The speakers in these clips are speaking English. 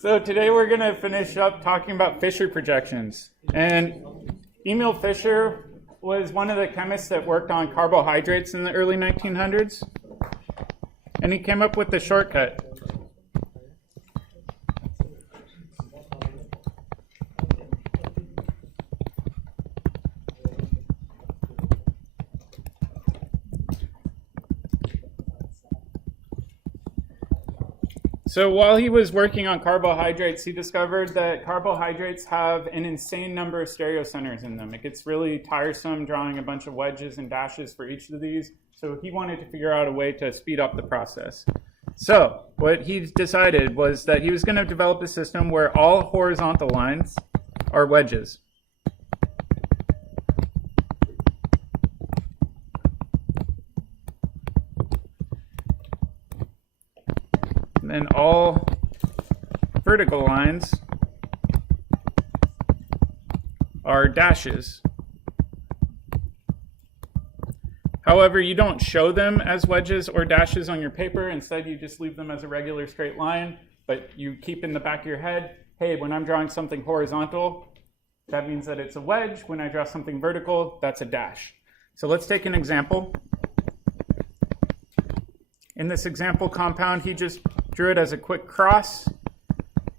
So today we're going to finish up talking about Fischer projections. And Emil Fischer was one of the chemists that worked on carbohydrates in the early 1900s. And he came up with the shortcut. So while he was working on carbohydrates, he discovered that carbohydrates have an insane number of stereocenters in them. It gets really tiresome drawing a bunch of wedges and dashes for each of these. So he wanted to figure out a way to speed up the process. So what he decided was that he was going to develop a system where all horizontal lines are wedges. And all vertical lines are dashes. However, you don't show them as wedges or dashes on your paper. Instead, you just leave them as a regular straight line, but you keep in the back of your head, hey, when I'm drawing something horizontal, that means that it's a wedge. When I draw something vertical, that's a dash. So let's take an example. In this example compound, he just drew it as a quick cross,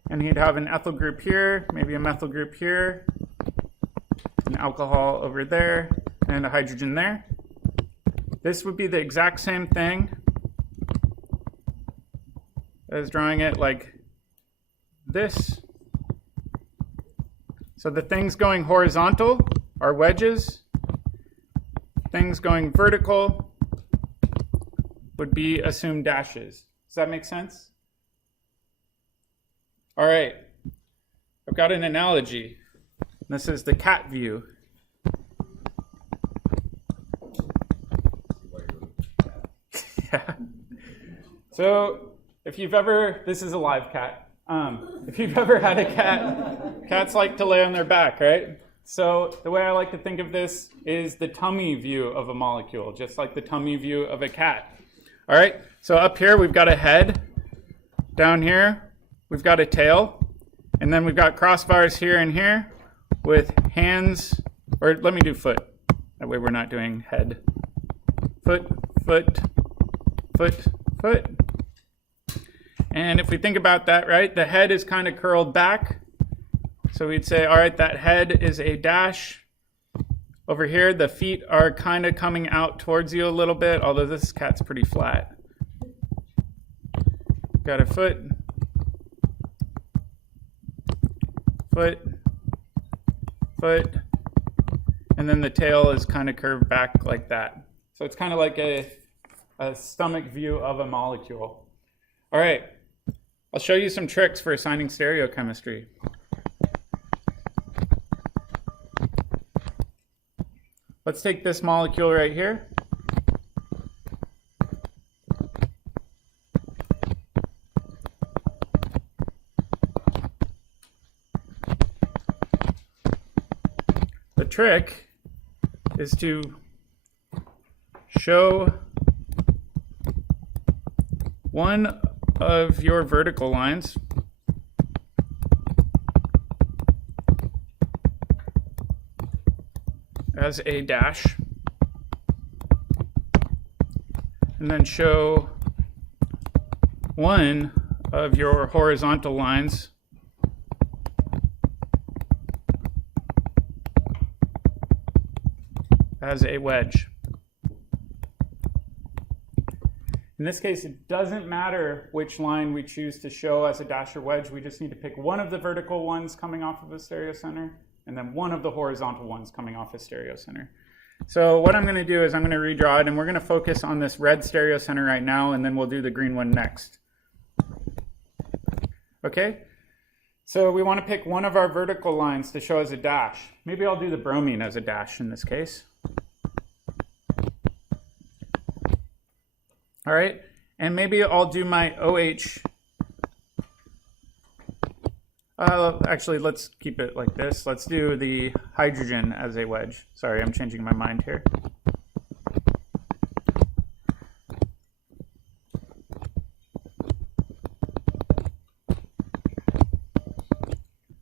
and he'd have an ethyl group here, maybe a methyl group here, an alcohol over there, and a hydrogen there. This would be the exact same thing as drawing it like this. So the things going horizontal are wedges. Things going vertical would be assumed dashes. Does that make sense? All right, I've got an analogy. This is the cat view. Yeah. So if you've ever, this is a live cat. If you've ever had a cat, cats like to lay on their back, right? So the way I like to think of this is the tummy view of a molecule, just like the tummy view of a cat. All right, so up here we've got a head. Down here we've got a tail. And then we've got crossbars here and here with hands, or let me do foot. That way we're not doing head. Foot, foot, foot, foot. And if we think about that, right, the head is kind of curled back. So we'd say, all right, that head is a dash. Over here, the feet are kind of coming out towards you a little bit, although this cat's pretty flat. Got a foot, foot, foot, and then the tail is kind of curved back like that. So it's kind of like a stomach view of a molecule. All right, I'll show you some tricks for assigning stereochemistry. Let's take this molecule right here. The trick is to show one of your vertical lines as a dash, and then show one of your horizontal lines as a wedge. In this case, it doesn't matter which line we choose to show as a dash or wedge. We just need to pick one of the vertical ones coming off of a stereocenter and then one of the horizontal ones coming off a stereocenter. So what I'm going to do is I'm going to redraw it, and we're going to focus on this red stereocenter right now, and then we'll do the green one next. Okay? So we want to pick one of our vertical lines to show as a dash. Maybe I'll do the bromine as a dash in this case. All right, and maybe I'll do my OH. Actually, let's keep it like this. Let's do the hydrogen as a wedge. Sorry, I'm changing my mind here.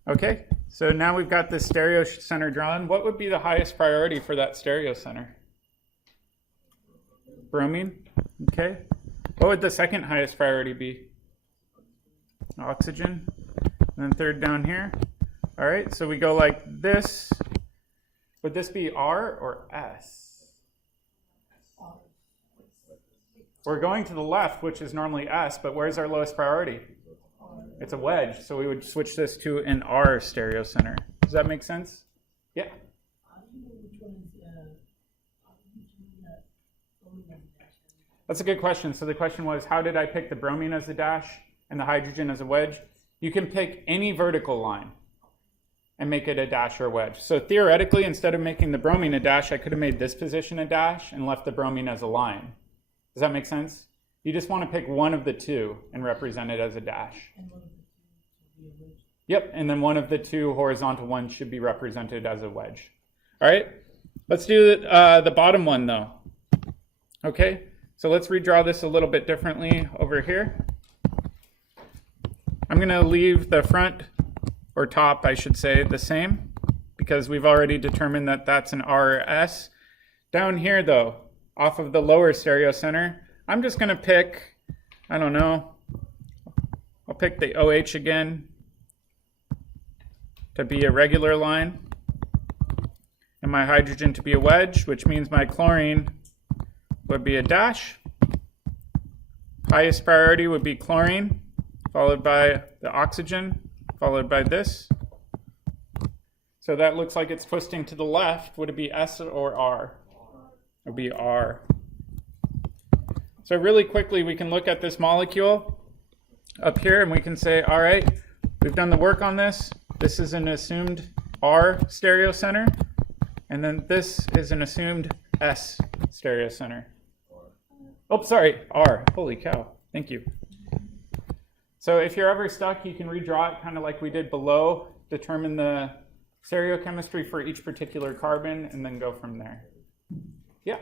Okay, so now we've got the stereo center drawn. What would be the highest priority for that stereo center? Bromine. Okay. What would the second highest priority be? Oxygen. And then third down here. All right, so we go like this. Would this be R or S? We're going to the left, which is normally S, but where's our lowest priority? It's a wedge, so we would switch this to an R stereo center. Does that make sense? Yeah. That's a good question. So the question was, how did I pick the bromine as a dash and the hydrogen as a wedge? You can pick any vertical line and make it a dash or a wedge. So theoretically, instead of making the bromine a dash, I could have made this position a dash and left the bromine as a line. Does that make sense? You just want to pick one of the two and represent it as a dash. Yep, and then one of the two horizontal ones should be represented as a wedge. All right, let's do the bottom one though. Okay, so let's redraw this a little bit differently over here. I'm going to leave the front, or top I should say, the same because we've already determined that that's an R or S. Down here though, off of the lower stereo center, I'm just going to pick, I don't know, I'll pick the OH again to be a regular line, and my hydrogen to be a wedge, which means my chlorine would be a dash. Highest priority would be chlorine, followed by the oxygen, followed by this. So that looks like it's twisting to the left. Would it be S or R? It would be R. So really quickly, we can look at this molecule up here and we can say, all right, we've done the work on this. This is an assumed R stereo center. And then this is an assumed S stereo center. Oh, sorry, R. Holy cow. Thank you. So if you're ever stuck, you can redraw it kind of like we did below, determine the stereochemistry for each particular carbon, and then go from there. Yeah?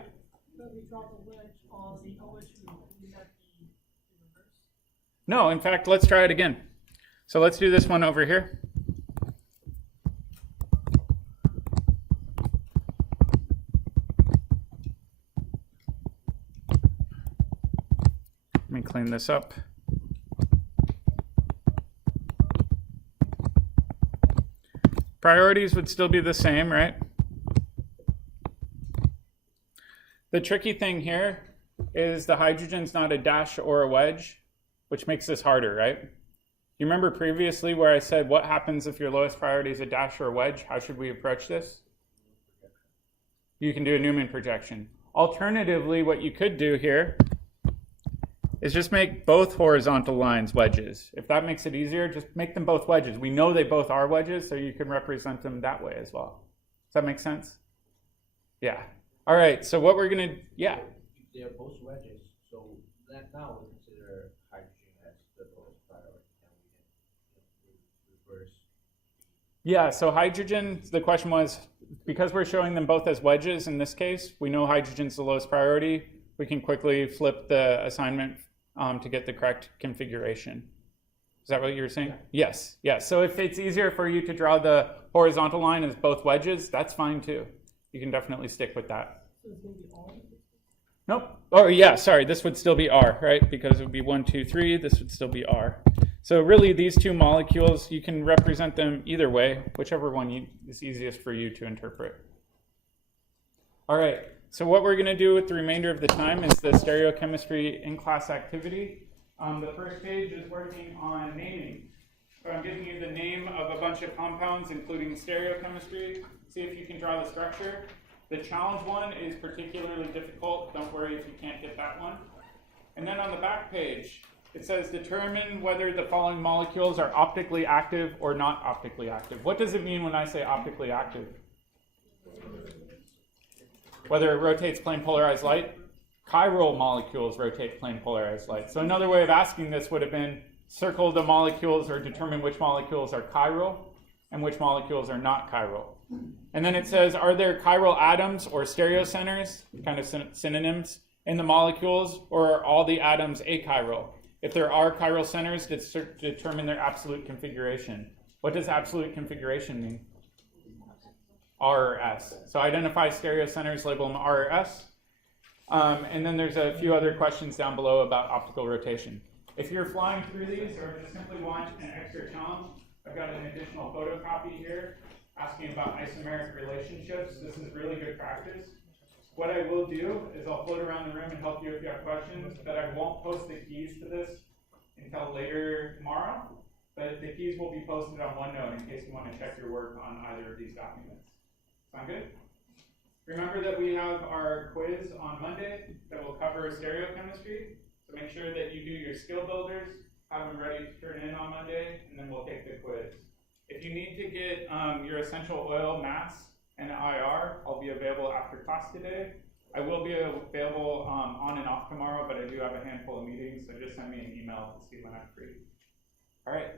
No, in fact, let's try it again. So let's do this one over here. Let me clean this up. Priorities would still be the same, right? The tricky thing here is the hydrogen's not a dash or a wedge, which makes this harder, right? You remember previously where I said, what happens if your lowest priority is a dash or a wedge? How should we approach this? You can do a Newman projection. Alternatively, what you could do here is just make both horizontal lines wedges. If that makes it easier, just make them both wedges. We know they both are wedges, so you can represent them that way as well. Does that make sense? Yeah. All right, so what we're going to, yeah. They're both wedges, so that now we consider hydrogen as the lowest priority, and we can reverse. Yeah, so hydrogen, the question was, because we're showing them both as wedges in this case, we know hydrogen's the lowest priority. We can quickly flip the assignment to get the correct configuration. Is that what you were saying? Yeah. Yes, yes. So if it's easier for you to draw the horizontal line as both wedges, that's fine too. You can definitely stick with that. So it's going to be R? Nope. Oh, yeah, sorry. This would still be R, right? Because it would be 1, 2, 3. This would still be R. So really, these two molecules, you can represent them either way, whichever one is easiest for you to interpret. All right. So what we're going to do with the remainder of the time is the stereochemistry in-class activity. The first page is working on naming. So I'm giving you the name of a bunch of compounds, including stereochemistry. See if you can draw the structure. The challenge one is particularly difficult. Don't worry if you can't get that one. And then on the back page, it says determine whether the following molecules are optically active or not optically active. What does it mean when I say optically active? Whether it rotates plane polarized light. Chiral molecules rotate plane polarized light. So another way of asking this would have been circle the molecules or determine which molecules are chiral and which molecules are not chiral. And then it says, are there chiral atoms or stereocenters, kind of synonyms, in the molecules, or are all the atoms achiral? If there are chiral centers, determine their absolute configuration. What does absolute configuration mean? R or S. So identify stereo centers, label them R or S. And then there's a few other questions down below about optical rotation. If you're flying through these or just simply want an extra challenge, I've got an additional photocopy here asking about isomeric relationships. This is really good practice. What I will do is I'll float around the room and help you if you have questions, but I won't post the keys to this until later tomorrow. But the keys will be posted on OneNote in case you want to check your work on either of these documents. Sound good? Remember that we have our quiz on Monday that will cover stereochemistry. So make sure that you do your skill builders, have them ready to turn in on Monday, and then we'll take the quiz. If you need to get your essential oil mass and IR, I'll be available after class today. I will be available on and off tomorrow, but I do have a handful of meetings, so just send me an email to see when I'm free. All right.